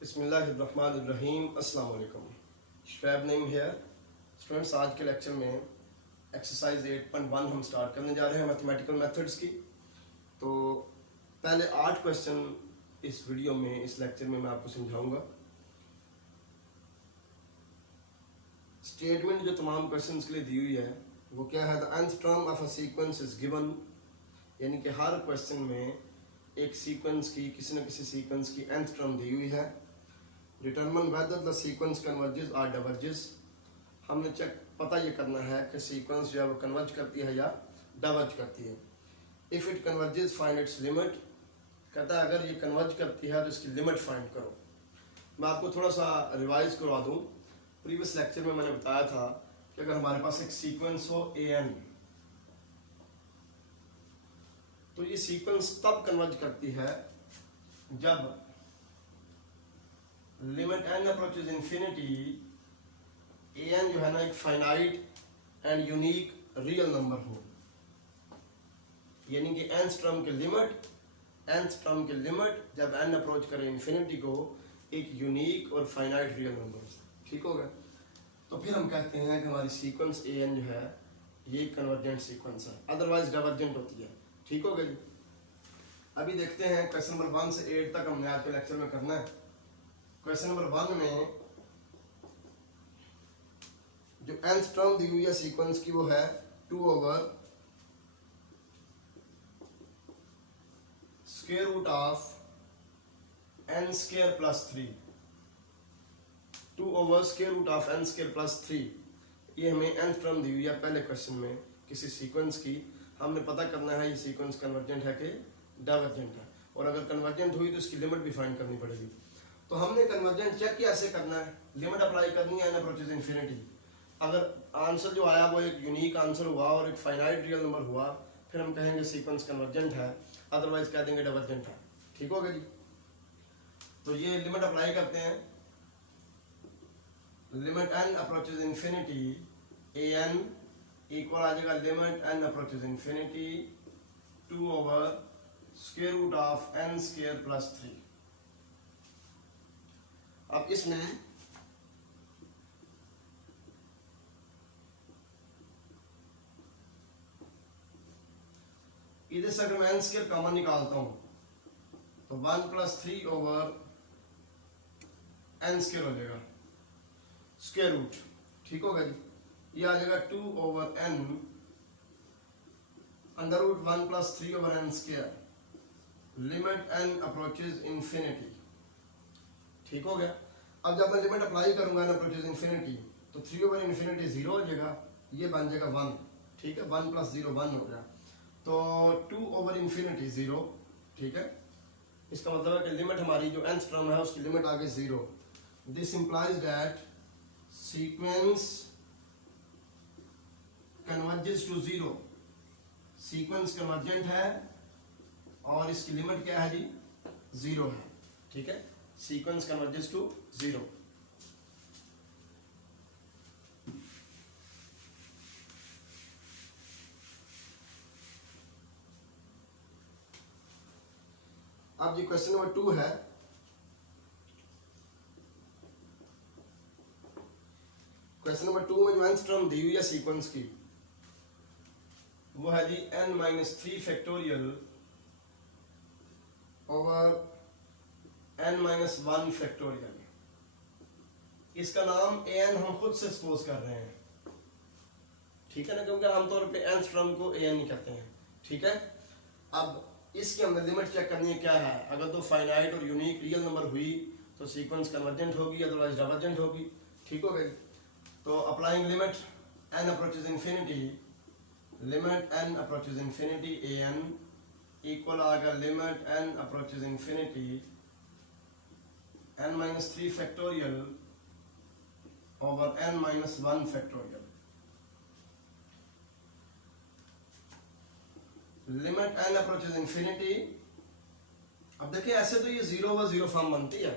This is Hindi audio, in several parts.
बिस्मिल्लाहिर्रहमानिर्रहीम। अस्सलाम वालेकुम। शुएब नईम हियर। स्टूडेंट्स, आज के लेक्चर में एक्सरसाइज 8.1 हम स्टार्ट करने जा रहे हैं मैथमेटिकल मेथड्स की। तो पहले 8 क्वेश्चन इस वीडियो में, इस लेक्चर में मैं आपको समझाऊंगा। स्टेटमेंट जो तमाम क्वेश्चंस के लिए दी हुई है वो क्या है, the nth term of a sequence is given, यानी कि हर क्वेश्चन में एक सीक्वेंस की, किसी न किसी सीक्वेंस की nth टर्म दी हुई है। Determine whether the sequence converges और डाइवर्जेस, हमने पता ये करना है कि सीक्वेंस जो है वो कन्वर्ज करती है या डाइवर्ज करती है। If it converges find its limit, कहता है अगर ये कन्वर्ज करती है तो इसकी लिमिट फाइंड करो। मैं आपको थोड़ा सा रिवाइज करवा दूँ। प्रीवियस लेक्चर में मैंने बताया था कि अगर हमारे पास एक सीक्वेंस हो an, तो ये सीक्वेंस तब कन्वर्ज करती है जब limit n approaches infinity, an जो है ना एक finite and unique real number हो, यानी कि nth टर्म के लिमिट जब n अप्रोच करे इंफिनिटी को, एक यूनिक और फाइनाइट रियल नंबर। ठीक हो गया। तो फिर हम कहते हैं कि हमारी सीक्वेंस an जो है ये कन्वर्जेंट सीक्वेंस है, अदरवाइज डाइवर्जेंट होती है। ठीक हो गया जी। अभी देखते हैं क्वेश्चन नंबर 1 से 8 तक हमने आज के लेक्चर में करना है। क्वेश्चन नंबर 1 में जो nth टर्म दी हुई है सीक्वेंस की वो है 2 over square root of n square plus 3। 2 over square root of n square plus 3, ये हमें nth टर्म दी हुई है पहले क्वेश्चन में किसी सीक्वेंस की। हमने पता करना है ये सीक्वेंस कन्वर्जेंट है कि डाइवर्जेंट है, और अगर कन्वर्जेंट हुई तो इसकी लिमिट भी फाइंड करनी पड़ेगी। तो हमने कन्वर्जेंट चेक कैसे करना है, लिमिट अप्लाई करनी है n अप्रोचेज इंफिनिटी। अगर आंसर जो आया वो एक यूनिक आंसर हुआ और एक फाइनाइट रियल नंबर हुआ, फिर हम कहेंगे सीक्वेंस कन्वर्जेंट है, अदरवाइज कह देंगे डाइवर्जेंट है। ठीक हो गया जी। तो ये लिमिट अप्लाई करते हैं। Limit n approaches infinity an equal आ जाएगा limit n approaches infinity 2 over square root of n square plus 3। अब इसमें इधर से अगर मैं n स्क्वायर कॉमन निकालता हूं तो 1 प्लस 3 ओवर n स्क्वायर हो जाएगा स्क्वायर रूट। ठीक होगा जी। ये आ जाएगा 2 over n under root 1 plus 3 over n square, limit n approaches infinity. ठीक हो गया। अब जब मैं लिमिट अप्लाई करूंगा n अप्रोचेज इंफिनिटी तो 3 ओवर इंफिनिटी 0 हो जाएगा, ये बन जाएगा 1। ठीक है, 1 प्लस 0 1 हो गया, तो 2 ओवर इंफिनिटी 0। ठीक है, इसका मतलब है कि लिमिट हमारी जो nth टर्म है उसकी लिमिट आ गई 0। This implies that sequence converges to 0। Sequence convergent है और इसकी लिमिट क्या है जी, 0 है। ठीक है, सीक्वेंस कन्वर्जेस टू 0। अब जी क्वेश्चन नंबर 2 है। क्वेश्चन नंबर 2 में जो nth टर्म दी हुई है सीक्वेंस की वो है जी n-3 factorial over n-1 factorial. इसका नाम an हम खुद से सपोज कर रहे हैं। ठीक है ना, क्योंकि आमतौर पे nth टर्म को an नहीं कहते हैं। ठीक है, अब इसकी हमने लिमिट चेक करनी है क्या है। अगर तो फाइनाइट और यूनिक रियल नंबर हुई तो सीक्वेंस कन्वर्जेंट होगी, अदरवाइज डाइवर्जेंट होगी। ठीक हो गई। तो applying limit n approaches infinity, limit n approaches infinity an equal आ गया limit n approaches infinity n-3 factorial over n-1 factorial. Limit n approaches infinity. अब देखिए ऐसे तो ये 0 ओवर 0 फॉर्म बनती है,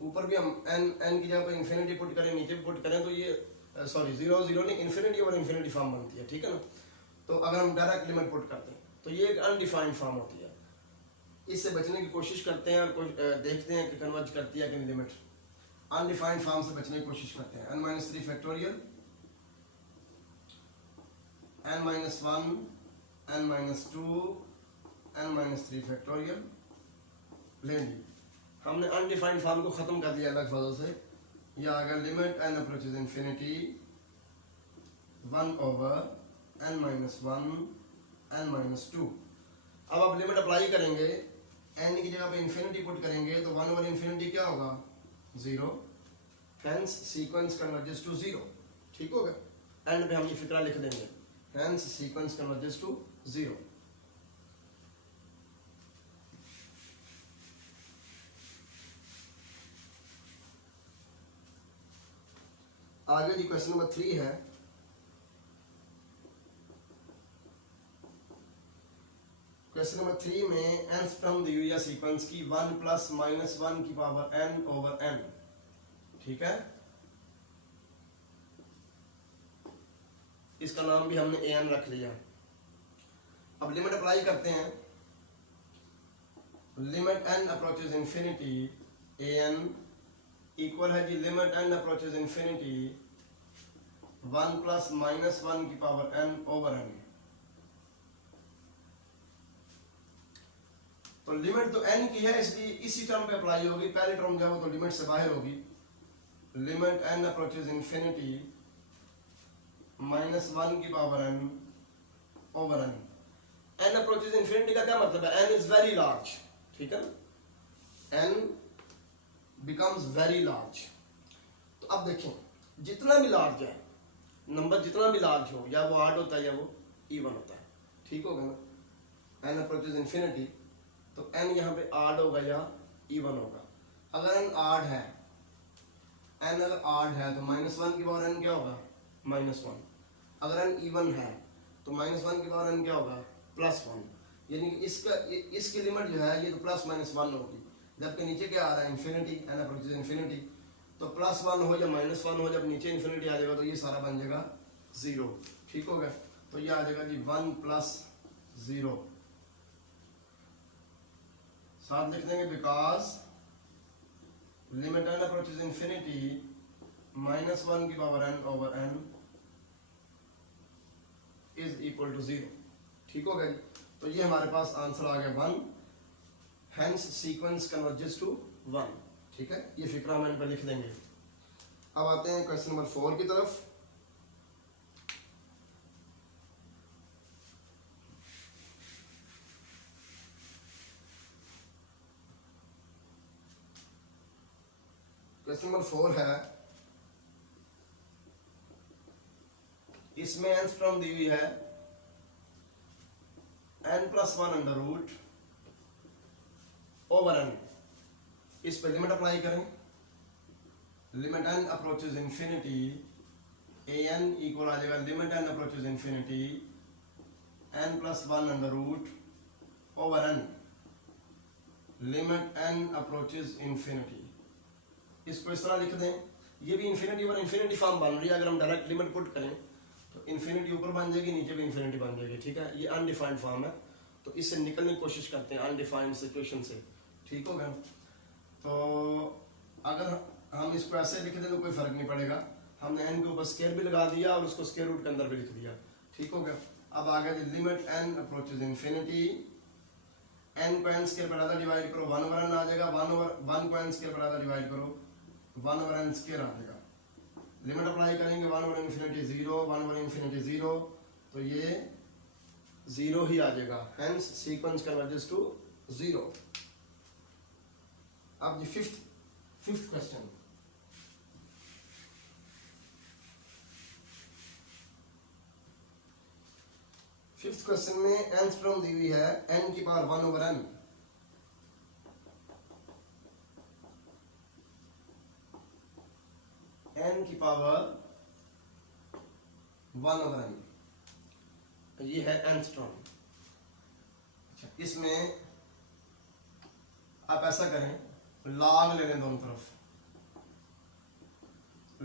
ऊपर भी हम n की जगह पर इंफिनिटी पुट करें, नीचे भी पुट करें तो ये 0 0 नहीं, इंफिनिटी ओवर इंफिनिटी फॉर्म बनती है। ठीक है ना। तो अगर हम डायरेक्ट लिमिट पुट करते हैं तो ये एक अनडिफाइंड फॉर्म होती है। इससे बचने की कोशिश करते हैं और देखते हैं कि कन्वर्ज करती है कि नहीं लिमिट। अनडिफाइंड फॉर्म से बचने की कोशिश करते हैं। n-3 factorial n-1 n-2 n-3 factorial लेंगे। हमने अनडिफाइंड फॉर्म को खत्म कर दिया अलग फजों से। यह आ गया limit n approaches infinity 1 over n-1 n-2। अब आप लिमिट अप्लाई करेंगे, n की जगह पे इन्फिनिटी पुट करेंगे तो 1 ओवर इन्फिनिटी क्या होगा 0, हेंस सीक्वेंस कन्वर्जेस टू 0। ठीक होगा, एंड पे हम ये फिक्रा लिख देंगे, हेंस सीक्वेंस कन्वर्जेस टू 0। आगे जी क्वेश्चन नंबर 3 है। क्वेश्चन नंबर 3 में nth टर्म दी हुई है सीक्वेंस की 1 प्लस माइनस 1 की पावर n ओवर n। ठीक है, इसका नाम भी हमने an रख लिया। अब लिमिट अप्लाई करते हैं। Limit n approaches infinity an equal है जी limit n approaches infinity 1 plus minus 1 की पावर n ओवर n। तो लिमिट तो n की है इसलिए इसी टर्म पे अप्लाई होगी। पहली टर्म जो है वो तो लिमिट से बाहर होगी। Limit n approaches infinity minus 1 की power n over n। n approaches infinity का क्या मतलब है, n इज वेरी लार्ज। ठीक है ना, n बिकम्स वेरी लार्ज। तो अब देखें, जितना भी लार्ज है नंबर, जितना भी लार्ज हो, या वो ऑड होता है या वो इवन होता है। ठीक होगा ना, n अप्रोचेज इंफिनिटी तो n यहाँ पे ऑड होगा या इवन होगा। अगर n ऑड है, n अगर ऑड है तो -1 की पावर n क्या होगा -1। अगर n इवन है तो -1 की पावर n क्या होगा +1। यानी कि इसकी लिमिट जो है ये तो +-1 होगी, जबकि नीचे क्या आ रहा है इंफिनिटी, n अप्रोचेज इंफिनिटी। तो +1 हो या -1 हो, जब नीचे इंफिनिटी आ जाएगा तो ये सारा बन जाएगा 0। ठीक हो गया, तो ये आ जाएगा जी 1 + 0। साथ लिख देंगे because limit n approaches infinity -1 की power n over n is equal to 0। ठीक हो गया, तो ये हमारे पास आंसर आ गया 1, हेंस सीक्वेंस कन्वर्जेस टू 1। ठीक है, ये फिक्रा हम इन पर लिख देंगे। अब आते हैं क्वेश्चन नंबर 4 की तरफ। क्वेश्चन नंबर 4 है, इसमें nth टर्म दी हुई है n+1 under root over n। इस पर लिमिट अप्लाई करें। Limit n approaches infinity an equal आ जाएगा limit n approaches infinity n+1 under root over n। Limit n approaches infinity, इसको इस तरह लिख दें। ये भी इंफिनिटी और इंफिनिटी फॉर्म बन रही है। अगर हम डायरेक्ट लिमिट पुट करें तो इंफिनिटी ऊपर बन जाएगी, नीचे भी इंफिनिटी बन जाएगी। ठीक है, ये अनडिफाइंड फॉर्म है, तो इससे निकलने की कोशिश करते हैं अनडिफाइंड सिचुएशन से। ठीक हो गया, तो अगर हम इसको ऐसे लिख दें तो कोई फर्क नहीं पड़ेगा। हमने n के ऊपर स्क्वायर भी लगा दिया और उसको स्क्वायर रूट के अंदर भी लिख दिया। ठीक हो गया, अब आ गया limit n approaches infinity, n को n स्क्वायर पर आधा डिवाइड करो 1 ओवर n आ जाएगा। 1 को n स्क्वायर पर आधा डिवाइड करो 1 ओवर n स्क्वायर आ जाएगा। लिमिट अप्लाई करेंगे 1 ओवर इंफिनिटी 0, 1 ओवर इंफिनिटी 0, तो ये 0 ही आ जाएगा, हेंस सीक्वेंस कन्वर्जेस टू 0। अब जी फिफ्थ क्वेश्चन। फिफ्थ क्वेश्चन में nth टर्म दी हुई है n की पावर 1 ओवर n। n की पावर 1 ओवर n, ये है nth टर्म। अच्छा, इसमें आप ऐसा करें, log ले लें दोनों तरफ,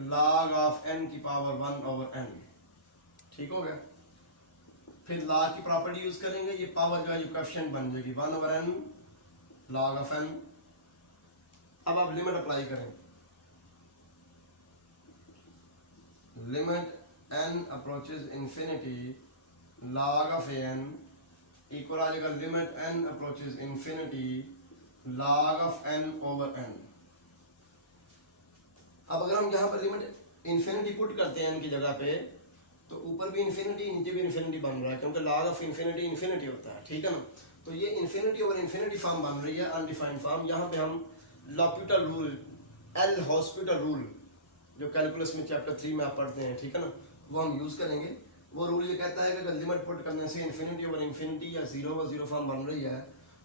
log ऑफ n की पावर 1 ओवर n। ठीक हो गया, फिर log की प्रॉपर्टी यूज करेंगे, ये पावर जो है ये कोएफिशिएंट बन जाएगी 1 over n log of n। अब आप लिमिट अप्लाई करें, limit n approaches infinity log of an equal आ जाएगा limit n approaches infinity log of n over n। अब अगर हम यहाँ पर लिमिट इंफिनिटी पुट करते हैं n की जगह पे, तो ऊपर भी इंफिनिटी नीचे भी इंफिनिटी बन रहा है, क्योंकि log of इंफिनिटी इंफिनिटी होता है, ठीक है ना। तो ये इंफिनिटी ओवर इंफिनिटी फॉर्म बन रही है, अनडिफाइंड फॉर्म। यहाँ पे हम L'Hôpital rule, L hospital rule, जो कैलकुलस में चैप्टर 3 में आप पढ़ते हैं, ठीक है ना, वो हम यूज करेंगे। वो रूल ये कहता है कि अगर लिमिट पुट करने से इंफिनिटी ओवर इंफिनिटी या जीरो ओवर जीरो फॉर्म बन रही है,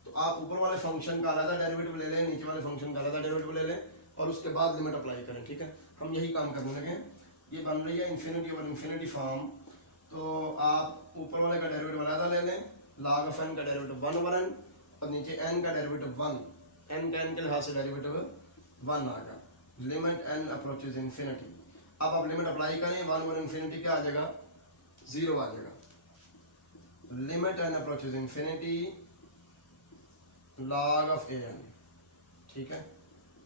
तो आप ऊपर वाले फंक्शन का अलग डेरिवेटिव ले लें, नीचे वाले फंक्शन का अलग डेरिवेटिव ले लें और उसके बाद लिमिट अप्लाई करें, ठीक है। हम यही काम करने लगे हैं। ये बन रही है इंफिनिटी ओवर इंफिनिटी फॉर्म, तो आप ऊपर वाले का डेरिवेटिव अलग ले लें, log of n का डेरिवेटिव 1 ओवर n और नीचे n का डेरिवेटिव 1, n का n के लिहाज से डेरिवेटिव 1 आ गया। Limit n approaches infinity. अब आप लिमिट अप्लाई करें, 1 ओवर इंफिनिटी क्या आ जाएगा, 0 आ जाएगा। Limit n approaches infinity log of an, ठीक है।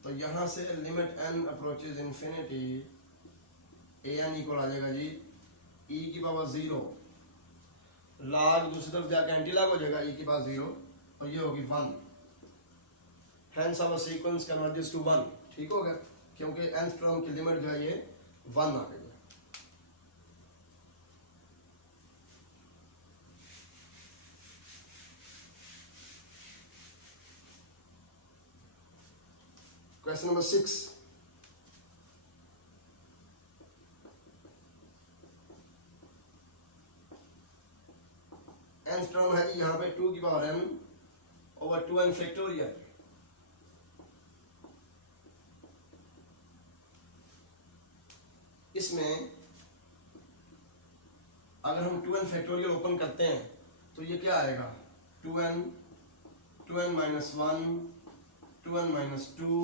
तो यहां से limit n approaches infinity an equal आ जाएगा जी e की पावर 0, log दूसरी तरफ जाके एंटी लॉग हो जाएगा, e की पावर 0 और ये होगी 1। Hence our sequence converges to 1, ठीक हो गया, क्योंकि nth टर्म की लिमिट जो है ये 1 आ गई है। क्वेश्चन नंबर 6, nth टर्म है यहाँ पे 2 की power m over 2n factorial. इसमें अगर हम 2n फैक्टोरियल ओपन करते हैं तो ये क्या आएगा, 2n minus 1, 2n minus 2,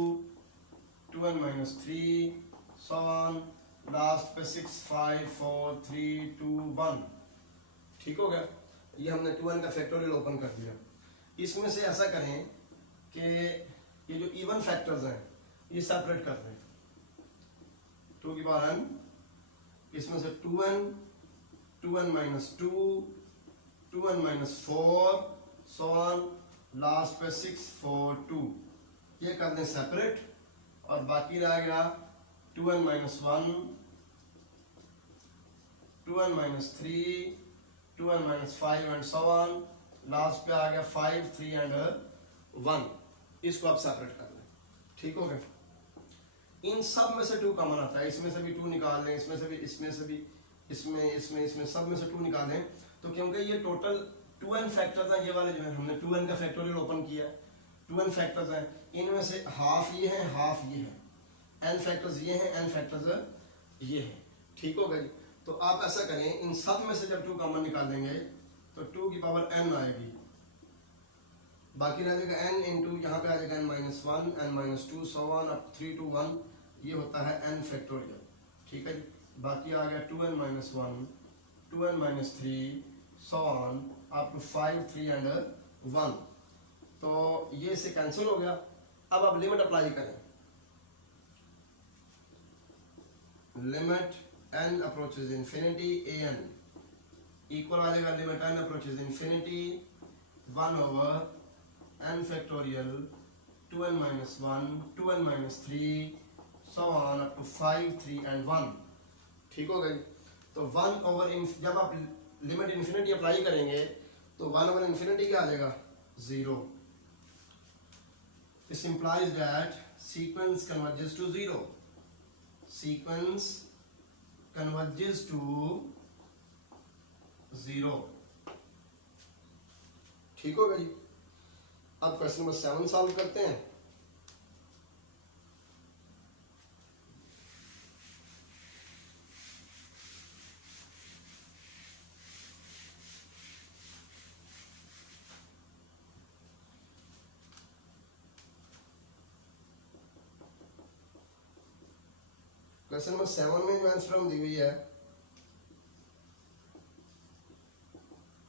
2n minus 3, so on, last पे 6, 5, 4, 3, 2, 1, ठीक हो गया। ये हमने 2n का फैक्टोरियल ओपन कर दिया। इसमें से ऐसा करें कि ये जो इवन फैक्टर्स हैं ये सेपरेट कर दें, 2 की पावर n, इसमें से 2n, 2n minus 2, 2n minus 4, so on, last पे 6, 4, 2, ये कर दें सेपरेट और बाकी रह गया 2n minus 1, 2n minus 3, 2n minus 5 and so on, last पे आ गया 5, 3 एंड 1। इसको आप सेपरेट कर लें, ठीक हो गया। इन सब में से 2 कॉमन आता है, इसमें से भी 2 निकाल लें, इसमें से भी, इसमें से भी, इसमें सब में से 2 निकाल लें। तो क्योंकि ये टोटल 2n फैक्टर्स हैं, ये वाले जो है हमने 2n का फैक्टोरियल ओपन किया है, 2n फैक्टर्स हैं, इनमें से हाफ ये है, हाफ ये है, n फैक्टर्स ये हैं, n फैक्टर्स ये है, ठीक हो गया। तो आप ऐसा करें, इन सब में से जब 2 कॉमन निकालेंगे तो 2 की पावर n आएगी, बाकी रह जाएगा n इंटू यहाँ पे आ जाएगा n minus 1, n minus 2, so on, अब 3, 2, 1, ये होता है n फैक्टोरियल, ठीक है जी। बाकी आ गया 2n minus 1, 2n minus 3, so on, up to 5, 3 and 1। तो ये से कैंसिल हो गया। अब आप लिमिट अप्लाई करें, limit n approaches infinity an equal आ जाएगा limit n approaches infinity 1 over n factorial 2n minus 1, 2n minus 3, so on, up to 5, 3 and 1, ठीक हो गई। तो 1 ओवर, जब आप लिमिट इंफिनिटी अप्लाई करेंगे तो 1 ओवर इंफिनिटी क्या आ जाएगा, 0। This implies that sequence converges to 0, sequence converges to 0, ठीक हो गई। अब क्वेश्चन नंबर 7 सॉल्व करते हैं। क्वेश्चन नंबर 7 में जो आंसर हम दी हुई है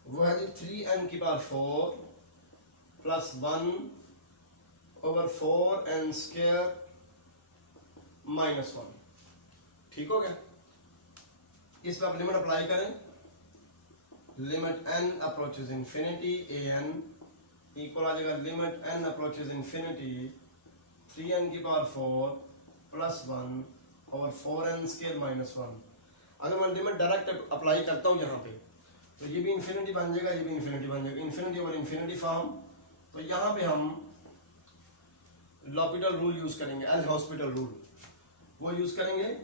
वो है जी 3n की पावर 4 प्लस 1 ओवर 4n² -1। ठीक हो गया। इस पर आप लिमिट अप्लाई करें, limit n approaches infinity an equal आ जाएगा limit n approaches infinity 3n⁴ + 1 over 4n² -1। अगर मैं लिमिट डायरेक्ट अप्लाई करता हूँ यहाँ पे तो ये भी इन्फिनिटी बन जाएगा, ये भी इन्फिनिटी बन जाएगा, इन्फिनिटी ओवर इन्फिनिटी फॉर्म। तो यहाँ पे हम लॉपिटल रूल यूज करेंगे, एल हॉस्पिटल रूल वो यूज करेंगे,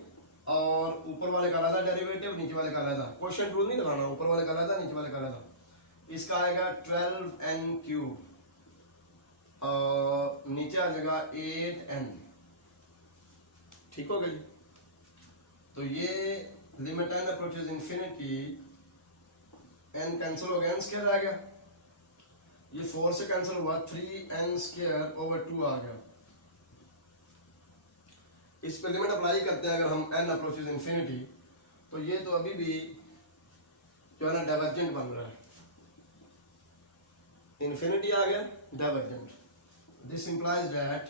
और ऊपर वाले का अलग डेरिवेटिव, नीचे वाले का अलग। क्वोशिएंट रूल नहीं लगाना, ऊपर वाले का अलग, नीचे वाले का अलग। इसका आएगा 12n³ और नीचे आ जाएगा 8n। ठीक हो गया जी। तो ये limit n approaches infinity, n cancel हो गया, n² आ गया, ये 4 से कैंसिल हुआ, 3n² ओवर 2 आ गया। इस पे लिमिट अप्लाई करते हैं अगर हम n अप्रोचेज इंफिनिटी, तो ये तो अभी भी जो है ना डाइवर्जेंट बन रहा है, इंफिनिटी आ गया divergent. This implies that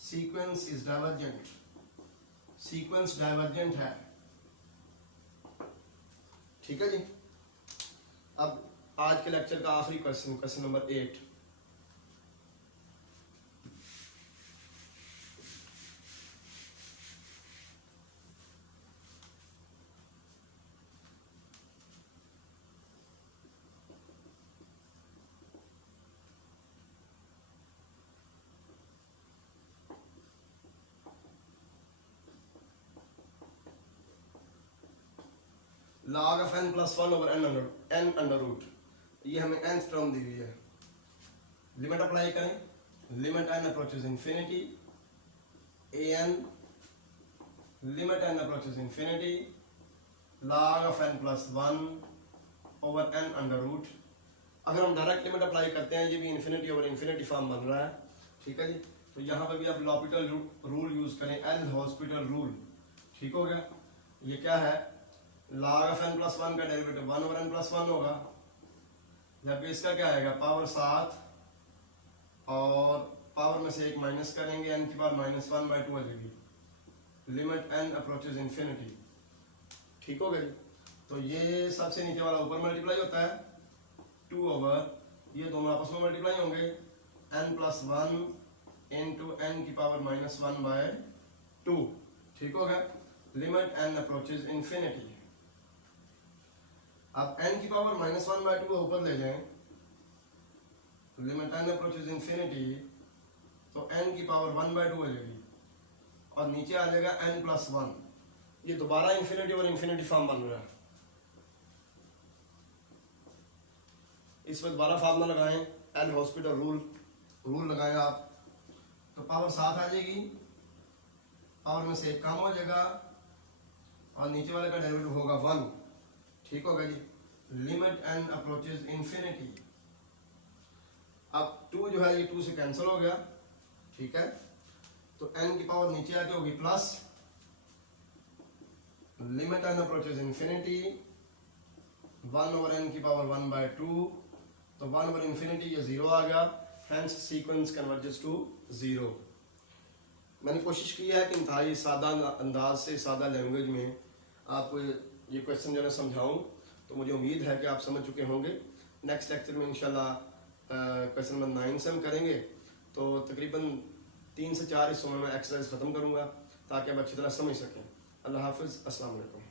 sequence is divergent, sequence divergent है। ठीक है जी। अब आज के लेक्चर का आखिरी question, question number 8। log of n + 1 over n under root, ये हमें nth टर्म दी हुई है। लिमिट अप्लाई करें, limit n approaches infinity an, limit n approaches infinity log of n + 1 over n under root. अगर हम डायरेक्ट लिमिट अप्लाई करते हैं, ये भी इन्फिनिटी ओवर इन्फिनिटी फॉर्म बन रहा है। ठीक है जी। तो यहाँ पे भी आप लॉपिटल रूल यूज करें, एल हॉस्पिटल रूल। ठीक हो गया। ये क्या है, log of n + 1 का डेरिवेटिव 1 ओवर n + 1 होगा, जबकि इसका क्या आएगा पावर 7 और पावर में से एक माइनस करेंगे, n⁻⁻1/2 आ जाएगी, लिमिट n अप्रोचेज इंफिनिटी। ठीक हो गया जी। तो ये सबसे नीचे वाला ऊपर मल्टीप्लाई होता है 2 ओवर, ये दोनों आपस में मल्टीप्लाई होंगे, n + 1 इंटू n⁻⁻1/2। ठीक हो गया। Limit n approaches infinity. आप n⁻⁻1/2 ऊपर ले जाएं, लिमिट n अप्रोचेज इंफिनिटी, तो n⁻1/2 हो जाएगी, और नीचे आ जाएगा n + 1। ये दोबारा इंफिनिटी और इंफिनिटी फॉर्म बन रहा है। इस पर दोबारा फार्मूला लगाएं, एल हॉस्पिटल रूल लगाएं आप, तो पावर 7 आ जाएगी, पावर में से एक कम हो जाएगा, और नीचे वाले का डेरिवेटिव होगा 1। ठीक होगा जी। Limit n approaches infinity. अब 2 जो है ये 2 से कैंसिल हो गया। ठीक है। तो n की पावर नीचे आके होगी plus, limit n approaches infinity 1 over n⁻1/2, तो 1 ओवर इंफिनिटी ये 0 आ गया, हेंस सीक्वेंस कन्वर्जेस टू 0। मैंने कोशिश की है कि इंतहाई सादा अंदाज से, सादा लैंग्वेज में आपको ये क्वेश्चन जो है समझाऊं, तो मुझे उम्मीद है कि आप समझ चुके होंगे। नेक्स्ट लेक्चर में इंशाल्लाह क्वेश्चन नंबर 9 से हम करेंगे, तो तकरीबन 3 से 4 हिस्सों में मैं एक्सरसाइज ख़त्म करूँगा ताकि आप अच्छी तरह समझ सकें। अल्लाह हाफिज़, अस्सलाम वालेकुम।